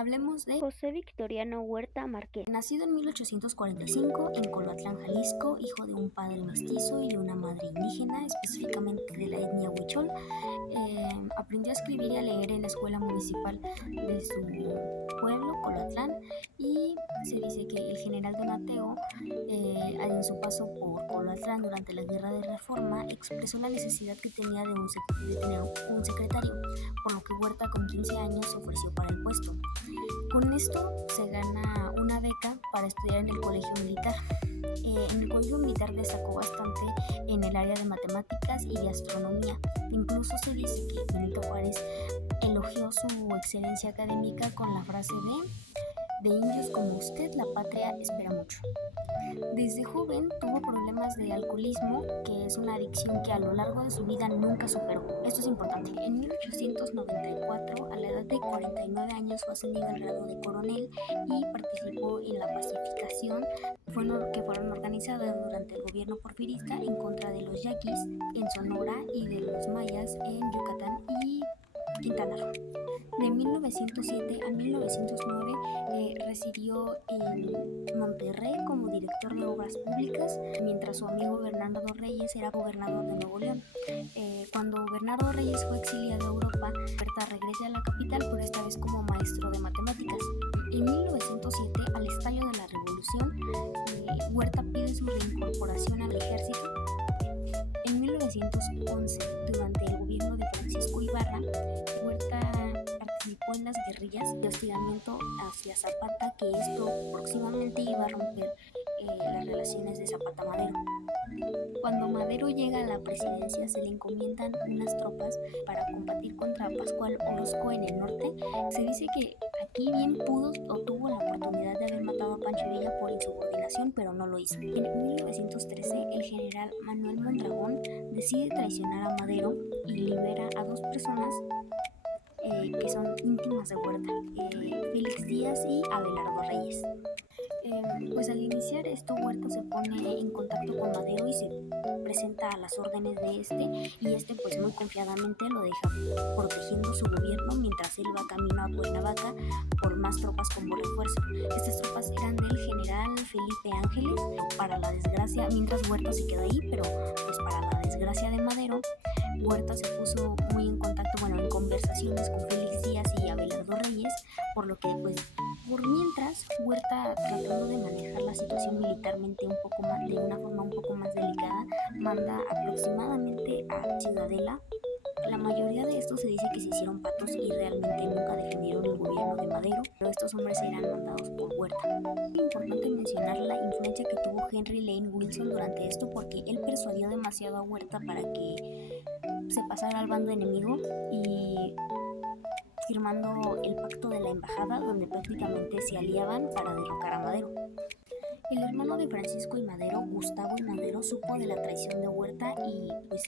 Hablemos de José Victoriano Huerta Márquez. nacido en 1845 en Coloatlán, Jalisco, hijo de un padre mestizo y de una madre indígena, específicamente de la etnia huichol. Aprendió a escribir y a leer en la escuela municipal de su pueblo, Coloatlán, y se dice que el general Donateo, en su paso por Coloatlán durante la Guerra de Reforma, expresó la necesidad que tenía de tener un secretario, por lo que Huerta con 15 años se ofreció para el puesto. Con esto se gana una beca para estudiar en el colegio militar. En el colegio militar destacó bastante en el área de matemáticas y de astronomía. Incluso se dice que Benito Juárez elogió su excelencia académica con la frase de indios como usted, la patria espera mucho. Desde joven tuvo problemas de alcoholismo, que es una adicción que a lo largo de su vida nunca superó. Esto es importante. En 1894, a la edad de 49 años, fue ascendido al grado de coronel y participó en la pacificación que fueron organizadas durante el gobierno porfirista en contra de los yaquis en Sonora y de los mayas en Yucatán y Quintana Roo. De 1907 a 1909 residió en Monterrey como director de obras públicas, mientras su amigo Bernardo Reyes era gobernador de Nuevo León. Cuando Bernardo Reyes fue exiliado a Europa, Huerta regresa a la capital, pero esta vez como maestro de matemáticas. En 1907, al estallo de la Revolución, Huerta pide su reincorporación al ejército. En 1911, durante el gobierno de Francisco Ibarra, Huerta participó en las guerrillas de hostigamiento hacia Zapata, que esto próximamente iba a romper las relaciones de Zapata-Madero. Cuando Madero llega a la presidencia, se le encomiendan unas tropas para combatir contra Pascual Orozco en el norte. Se dice que aquí bien pudo o tuvo la oportunidad de haber matado a Pancho Villa por insubordinación, pero no lo hizo. En 1913, el general Manuel Mondragón decide traicionar a Madero y libera a dos personas que son íntimas de Huerta, Félix Díaz y Abelardo Reyes. Pues al iniciar esto, Huerta se pone en contacto con Madero y se presenta a las órdenes de y pues muy confiadamente lo deja protegiendo su gobierno mientras él va camino a Cuernavaca por más tropas como refuerzo. Estas tropas eran del general Felipe Ángeles, para la desgracia, mientras Huerta se quedó ahí, pero pues para la desgracia de Madero, Huerta se puso muy en contacto, en conversaciones con Félix Díaz y Abelardo Reyes, por lo que pues por mientras Huerta, tratando de manejar la situación militarmente de una forma un poco más delicada, manda aproximadamente a Ciudadela. La mayoría de estos se dice que se hicieron patos y realmente nunca defendieron el gobierno de Madero, pero estos hombres eran mandados por Huerta. Es importante mencionar la influencia que tuvo Henry Lane Wilson durante esto, porque él persuadió demasiado a Huerta para que se pasara al bando enemigo y firmando el pacto de la embajada, donde prácticamente se aliaban para derrocar a Madero. El hermano de Francisco y Madero, Gustavo y Madero, supo de la traición de Huerta y pues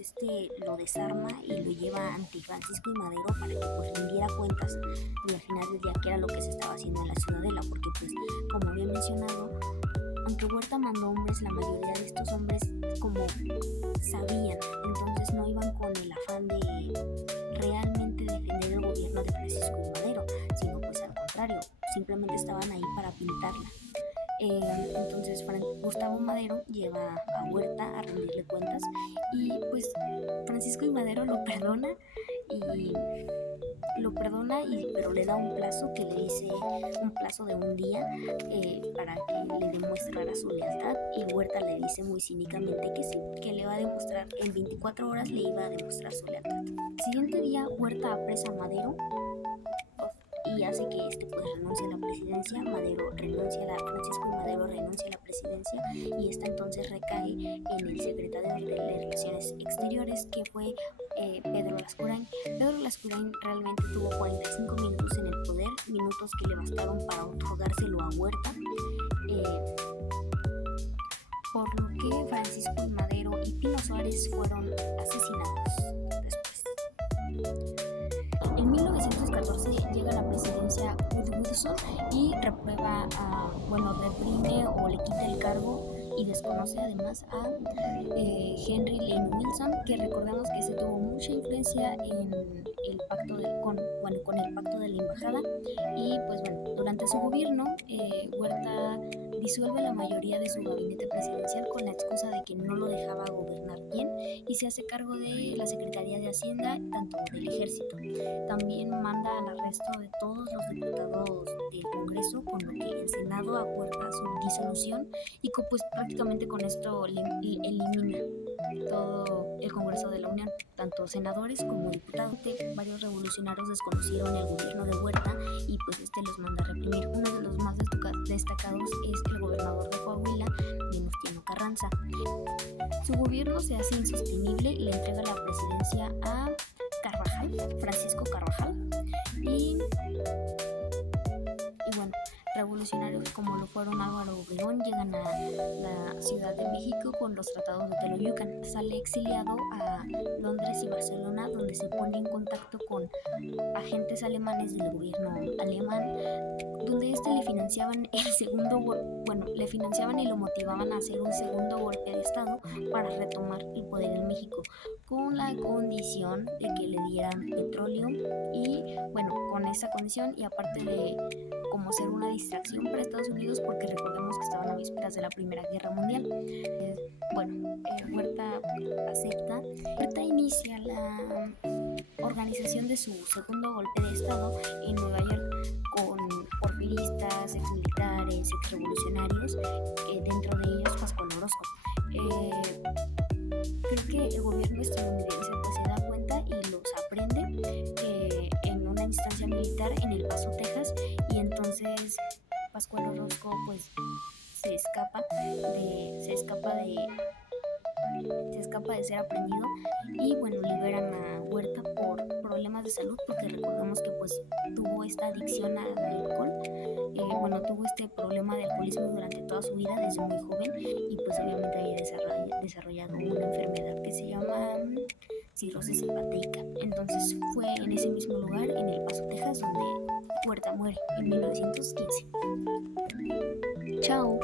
lo desarma y lo lleva ante Francisco y Madero para que pues rindiera cuentas y al final del día qué era lo que se estaba haciendo en la Ciudadela, porque pues como había mencionado, aunque Huerta mandó hombres, la mayoría de estos hombres como sabían, entonces no iban con el afán de realmente defender el gobierno de Francisco y Madero, sino pues al contrario, simplemente estaban ahí para pintarla. Entonces Gustavo Madero lleva a Huerta a rendirle cuentas y pues Francisco y Madero lo perdona, pero le da un plazo que le dice un plazo de un día para que le demostrara su lealtad, y Huerta le dice muy cínicamente que sí, que le va a demostrar en 24 horas, le iba a demostrar su lealtad. El siguiente día Huerta apresa a Madero y hace que pues renuncie a la presidencia. Francisco y Madero renuncia a la presidencia y esta entonces recae en el secretario de Relaciones Exteriores, que fue Pedro Lascurain. Pedro Lascurain realmente tuvo 45 minutos en el poder, minutos que le bastaron para otorgárselo a Huerta, por lo que Francisco y Madero y Pino Suárez fueron asesinados después. En 1914 llega a la presidencia Woodrow Wilson y reprime o le quita el cargo y desconoce además a Henry Lane Wilson, que recordemos que se tuvo mucha influencia en el pacto con el pacto de la embajada. Y pues bueno, durante su gobierno, Huerta disuelve la mayoría de su gabinete presidencial con la excusa de que no lo dejaba gobernar bien y se hace cargo de la Secretaría de Hacienda, tanto del Ejército. También manda al arresto de todos los diputados del Congreso, con lo que el Senado acuerda su disolución y pues prácticamente con esto elimina todo el Congreso de la Unión, tanto senadores como diputados. Varios revolucionarios desconocieron el gobierno de Huerta y pues los manda a reprimir. Uno de los más destacados es el gobernador de Coahuila, Venustiano Carranza. Su gobierno se hace insostenible y le entrega la presidencia a Francisco Carvajal, y bueno, revolucionarios como lo fueron Álvaro Obregón llegan a la Ciudad de México con los tratados de Teoloyucan. Sale exiliado a Londres y Barcelona, donde se pone en contacto con agentes alemanes del gobierno alemán, donde le financiaban le financiaban y lo motivaban a hacer un segundo golpe de estado para retomar el poder en México, con la condición de que le dieran petróleo. Y bueno, con esa condición, y aparte de como ser una distracción para Estados Unidos, porque recordemos que estaban a vísperas de la Primera Guerra Mundial. Huerta acepta. Huerta inicia la organización de su segundo golpe de estado en Nueva York con porfiristas, exmilitares, exrevolucionarios, dentro de ellos Pascual Orozco. Creo que el gobierno estadounidense pues se da cuenta y los aprende en una instancia militar en El Paso, Texas, y entonces Pascual Orozco pues se escapa de ser aprendido, y bueno, liberan a Huerta por problemas de salud, porque recordemos que pues tuvo esta adicción al alcohol, tuvo este problema de alcoholismo durante toda su vida desde muy joven, y pues obviamente había desarrollado una enfermedad que se llama cirrosis hepática. Entonces fue en ese mismo lugar, en El Paso, Texas, donde Huerta muere en 1915. Chao.